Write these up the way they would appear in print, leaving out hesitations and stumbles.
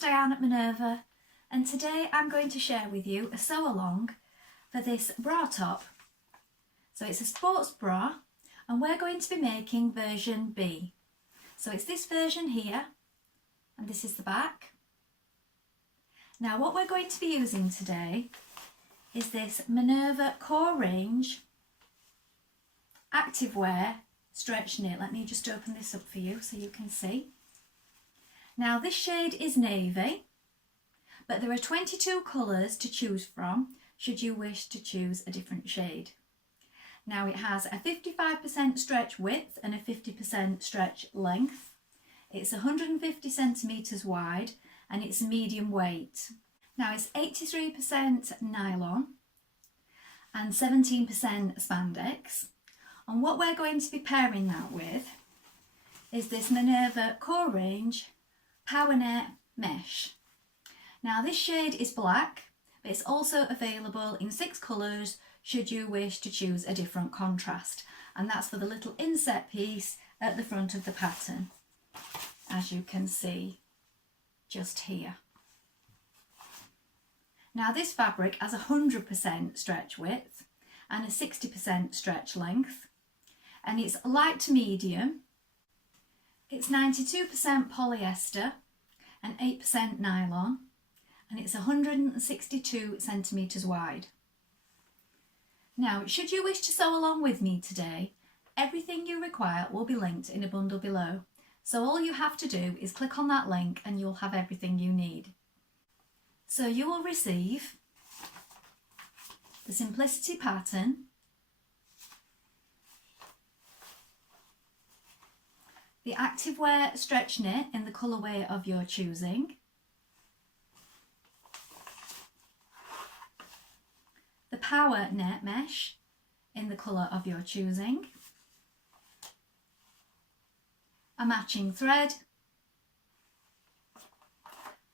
Dianne at Minerva, and today I'm going to share with you a sew along for this bra top. So it's a sports bra and we're going to be making version B. So it's this version here and this is the back. Now what we're going to be using today is this Minerva Core Range Activewear stretch knit. Let me just open this up for you so you can see. Now this shade is navy, but there are 22 colours to choose from should you wish to choose a different shade. Now it has a 55% stretch width and a 50% stretch length. It's 150 centimetres wide and it's medium weight. Now it's 83% nylon and 17% spandex. And what we're going to be pairing that with is this Minerva Core Range Power Knit Mesh. Now this shade is black, but it's also available in 6 colours should you wish to choose a different contrast. And that's for the little inset piece at the front of the pattern, as you can see just here. Now this fabric has 100% stretch width and a 60% stretch length, and it's light to medium. It's 92% polyester and 8% nylon, and it's 162 centimetres wide. Now, should you wish to sew along with me today, everything you require will be linked in a bundle below. So all you have to do is click on that link and you'll have everything you need. So you will receive the Simplicity pattern, the Activewear stretch knit in the colourway of your choosing, the Power Knit Mesh in the colour of your choosing, a matching thread,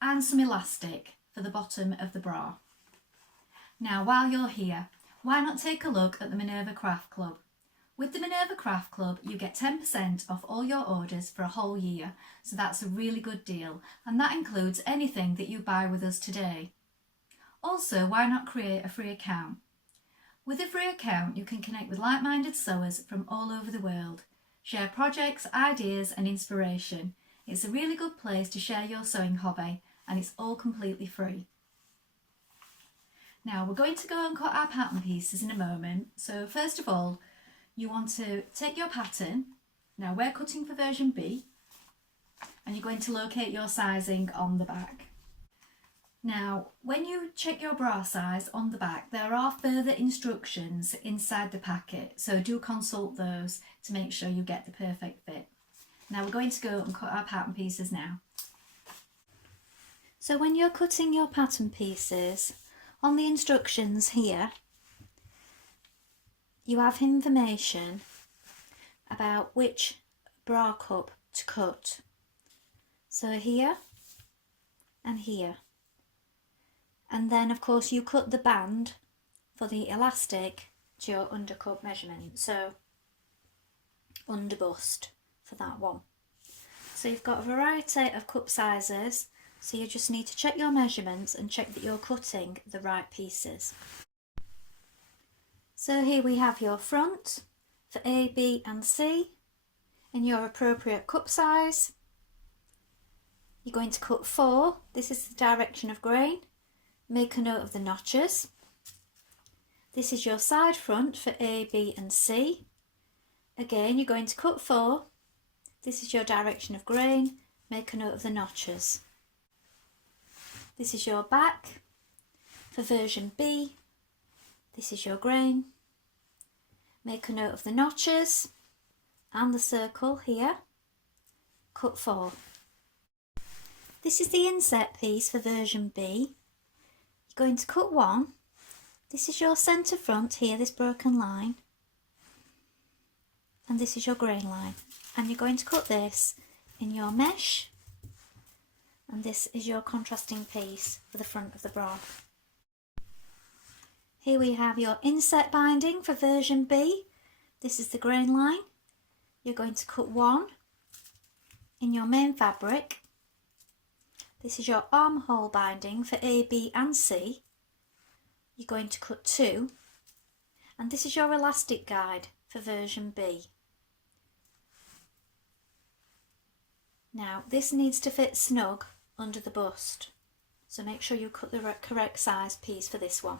and some elastic for the bottom of the bra. Now while you're here, why not take a look at the Minerva Craft Club? With the Minerva Craft Club you get 10% off all your orders for a whole year, so that's a really good deal, and that includes anything that you buy with us today. Also, why not create a free account? With a free account you can connect with like-minded sewers from all over the world, share projects, ideas and inspiration. It's a really good place to share your sewing hobby and it's all completely free. Now we're going to go and cut our pattern pieces in a moment. So first of all, you want to take your pattern. Now we're cutting for version B and you're going to locate your sizing on the back. Now when you check your bra size on the back, there are further instructions inside the packet, so do consult those to make sure you get the perfect fit. Now we're going to go and cut our pattern pieces now. So when you're cutting your pattern pieces, on the instructions here you have information about which bra cup to cut. So here and here. And then of course you cut the band for the elastic to your undercup measurement, so under bust for that one. So you've got a variety of cup sizes, so you just need to check your measurements and check that you're cutting the right pieces. So here we have your front for A, B and C in your appropriate cup size. You're going to cut 4, this is the direction of grain. Make a note of the notches. This is your side front for A, B and C. Again, you're going to cut 4. This is your direction of grain. Make a note of the notches. This is your back for version B. This is your grain. Make a note of the notches and the circle here. Cut 4. This is the inset piece for version B. You're going to cut 1. This is your centre front here, this broken line, and this is your grain line, and you're going to cut this in your mesh, and this is your contrasting piece for the front of the bra. Here we have your inset binding for version B. This is the grain line. You're going to cut 1 in your main fabric, This is your armhole binding for A, B and C. You're going to cut 2, and this is your elastic guide for version B. Now this needs to fit snug under the bust, so make sure you cut the correct size piece for this one.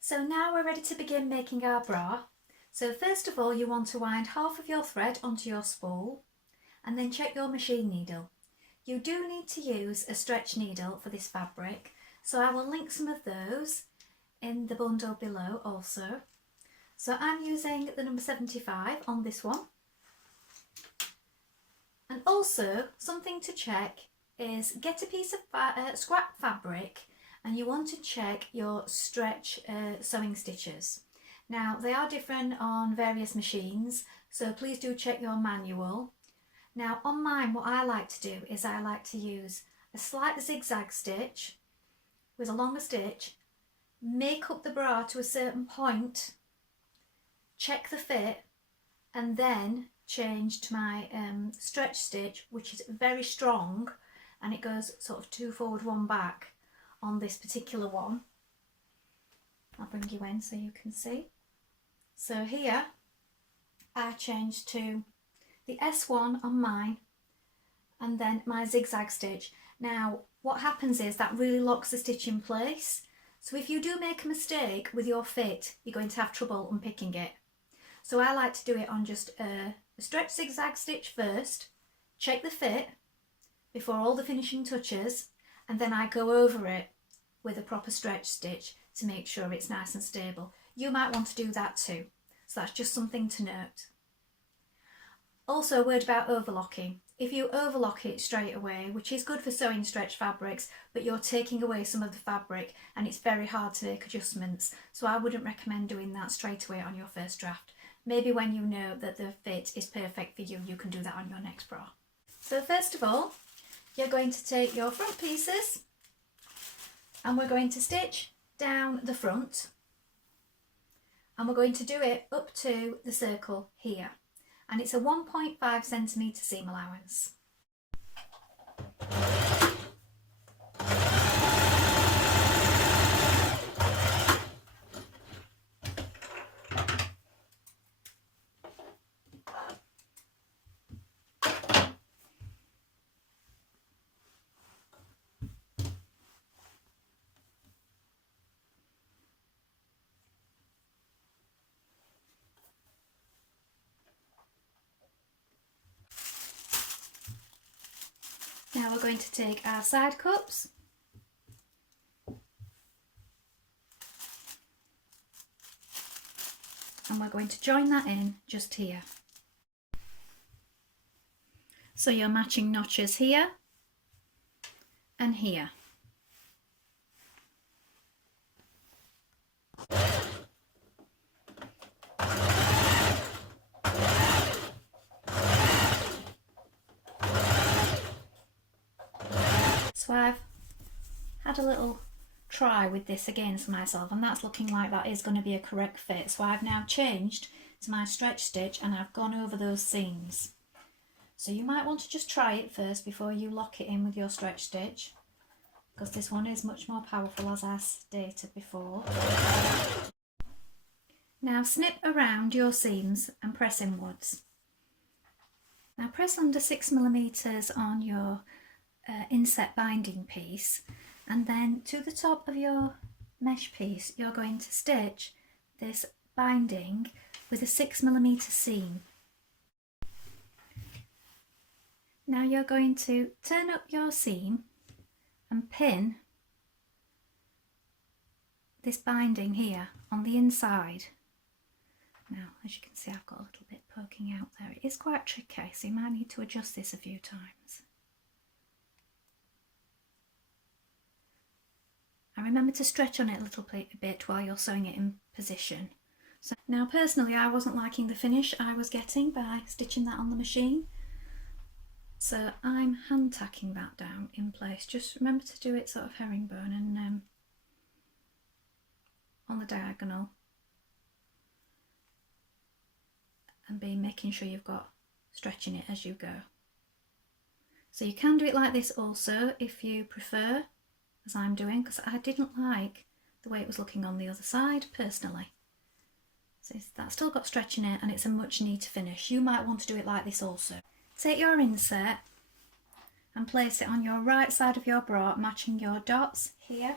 So now we're ready to begin making our bra. So first of all, you want to wind half of your thread onto your spool and then check your machine needle. You do need to use a stretch needle for this fabric, so I will link some of those in the bundle below also. So I'm using the number 75 on this one. And also something to check is get a piece of scrap fabric and you want to check your stretch sewing stitches. Now they are different on various machines, so please do check your manual. Now on mine, what I like to do is I like to use a slight zigzag stitch with a longer stitch, make up the bra to a certain point, check the fit, and then change to my stretch stitch, which is very strong, and it goes sort of 2 forward 1 back on this particular one. I'll bring you in so you can see. So here I changed to the S1 on mine and then my zigzag stitch. Now what happens is that really locks the stitch in place, so if you do make a mistake with your fit, you're going to have trouble unpicking it. So I like to do it on just a stretch zigzag stitch first, check the fit before all the finishing touches, and then I go over it with a proper stretch stitch to make sure it's nice and stable. You might want to do that too, so that's just something to note. Also a word about overlocking. If you overlock it straight away, which is good for sewing stretch fabrics, but you're taking away some of the fabric and it's very hard to make adjustments, so I wouldn't recommend doing that straight away on your first draft. Maybe when you know that the fit is perfect for you, you can do that on your next bra. So first of all, you're going to take your front pieces and we're going to stitch down the front, and we're going to do it up to the circle here, and it's a 1.5 centimetre seam allowance. Now we're going to take our side cups and we're going to join that in just here. So you're matching notches here and here. So I've had a little try with this against myself, and that's looking like that is going to be a correct fit. So I've now changed to my stretch stitch and I've gone over those seams. So you might want to just try it first before you lock it in with your stretch stitch, because this one is much more powerful, as I stated before. Now snip around your seams and press inwards. Now press under 6mm on your inset binding piece, and then to the top of your mesh piece you're going to stitch this binding with a 6mm seam. Now you're going to turn up your seam and pin this binding here on the inside. Now as you can see, I've got a little bit poking out there. It is quite tricky, so you might need to adjust this a few times. And remember to stretch on it a little bit while you're sewing it in position. So now personally I wasn't liking the finish I was getting by stitching that on the machine, so I'm hand tacking that down in place. Just remember to do it sort of herringbone and on the diagonal, and making sure you've got stretching it as you go. So you can do it like this also if you prefer, as I'm doing, because I didn't like the way it was looking on the other side personally. So that's still got stretch in it and it's a much neater finish. You might want to do it like this also. Take your insert and place it on your right side of your bra, matching your dots here.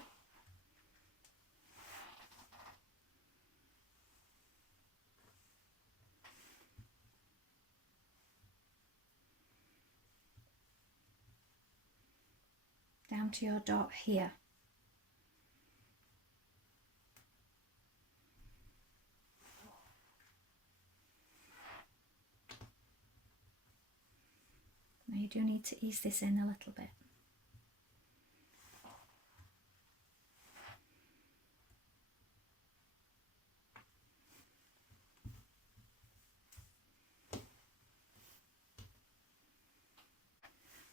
Down to your dot here. Now you do need to ease this in a little bit.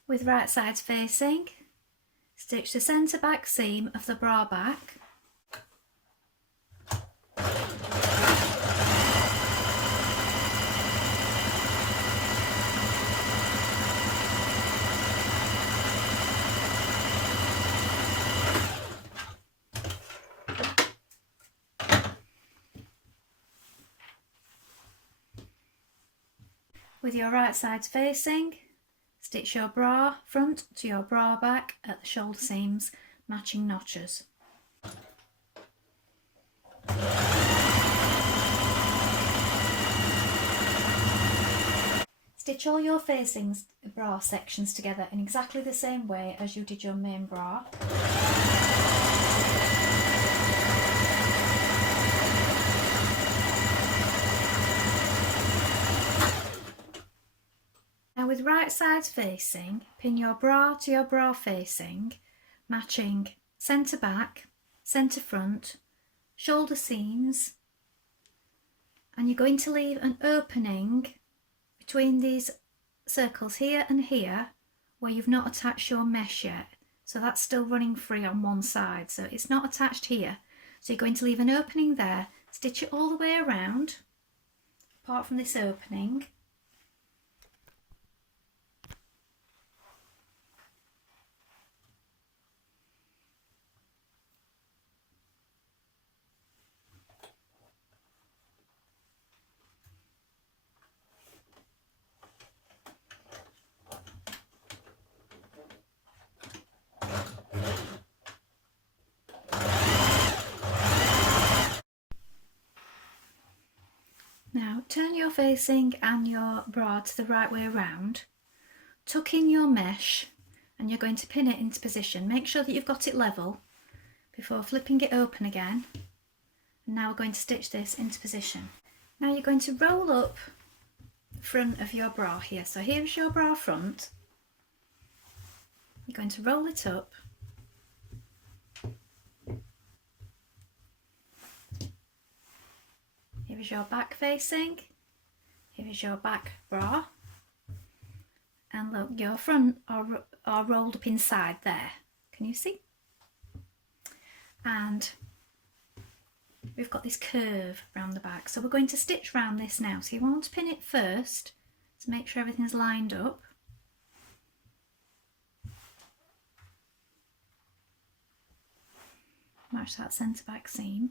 With right sides facing, stitch the centre back seam of the bra back. With your right sides facing, stitch your bra front to your bra back at the shoulder seams, matching notches. Stitch all your facings bra sections together in exactly the same way as you did your main bra. Now with right sides facing, pin your bra to your bra facing, matching centre back, centre front, shoulder seams, and you're going to leave an opening between these circles here and here where you've not attached your mesh yet. So that's still running free on one side, so it's not attached here. So you're going to leave an opening there, stitch it all the way around, apart from this opening. Now turn your facing and your bra to the right way around, tuck in your mesh and you're going to pin it into position. Make sure that you've got it level before flipping it open again. And now we're going to stitch this into position. Now you're going to roll up the front of your bra here. So here's your bra front. You're going to roll it up. Here is your back facing, here is your back bra, and look, your front are rolled up inside there. Can you see? And we've got this curve around the back, so we're going to stitch round this now. So you want to pin it first to make sure everything's lined up. Match that centre back seam.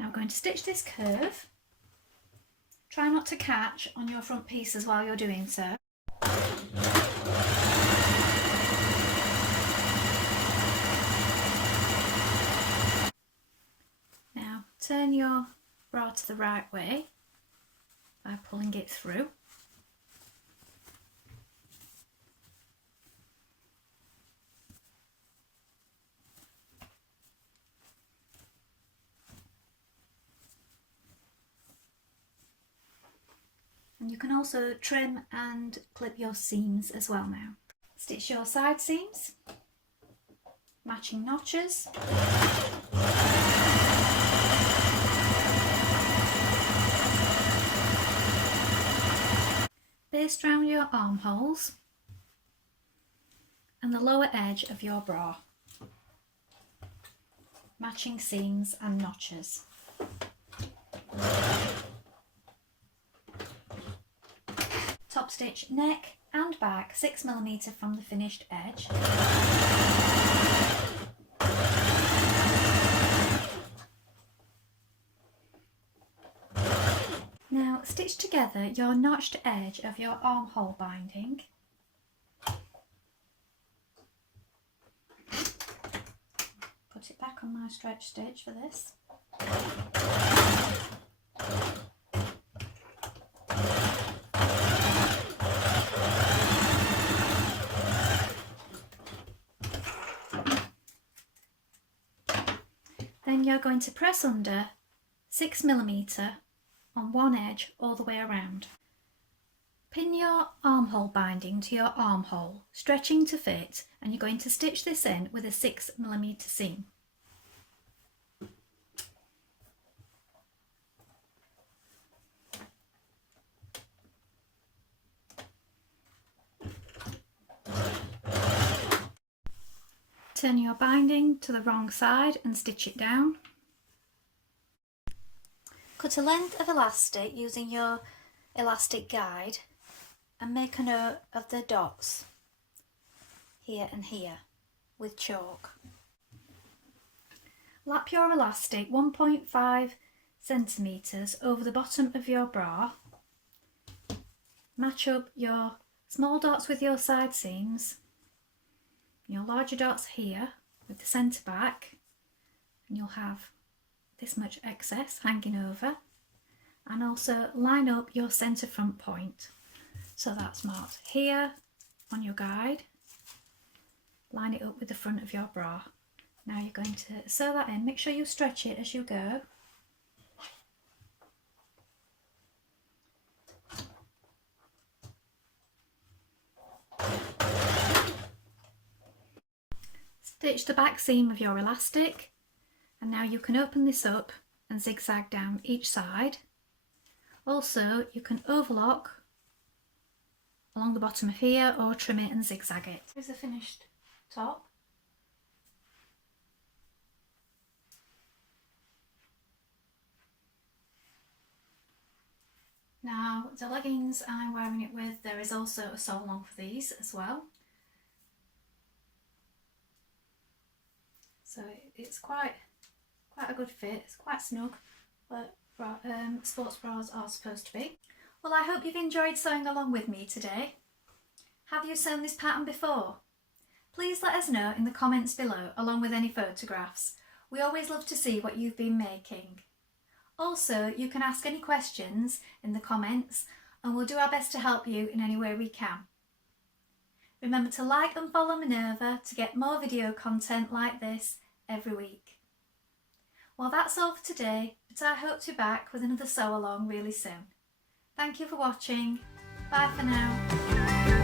Now we're going to stitch this curve. Try not to catch on your front pieces while you're doing so. Now turn your bra to the right way by pulling it through. And you can also trim and clip your seams as well now. Stitch your side seams, matching notches. twist around your armholes and the lower edge of your bra, matching seams and notches. Top stitch neck and back 6mm from the finished edge. Now stitch together your notched edge of your armhole binding. Put it back on my stretch stitch for this. Then you're going to press under 6mm on one edge all the way around. Pin your armhole binding to your armhole, stretching to fit, and you're going to stitch this in with a 6mm seam. Turn your binding to the wrong side and stitch it down. Cut a length of elastic using your elastic guide and make a note of the dots here and here with chalk. Lap your elastic 1.5 centimetres over the bottom of your bra. Match up your small dots with your side seams, your larger dots here with the centre back, and you'll have this much excess hanging over, and also line up your centre front point. So that's marked here on your guide. Line it up with the front of your bra. Now you're going to sew that in. Make sure you stretch it as you go. Stitch the back seam of your elastic, and now you can open this up and zigzag down each side. Also, you can overlock along the bottom of here or trim it and zigzag it. Here's a finished top. Now the leggings I'm wearing it with, there is also a sew along for these as well. So it's quite a good fit. It's quite snug, but sports bras are supposed to be. Well, I hope you've enjoyed sewing along with me today. Have you sewn this pattern before? Please let us know in the comments below, along with any photographs. We always love to see what you've been making. Also, you can ask any questions in the comments and we'll do our best to help you in any way we can. Remember to like and follow Minerva to get more video content like this every week. Well, that's all for today, but I hope to be back with another sew along really soon. Thank you for watching. Bye for now.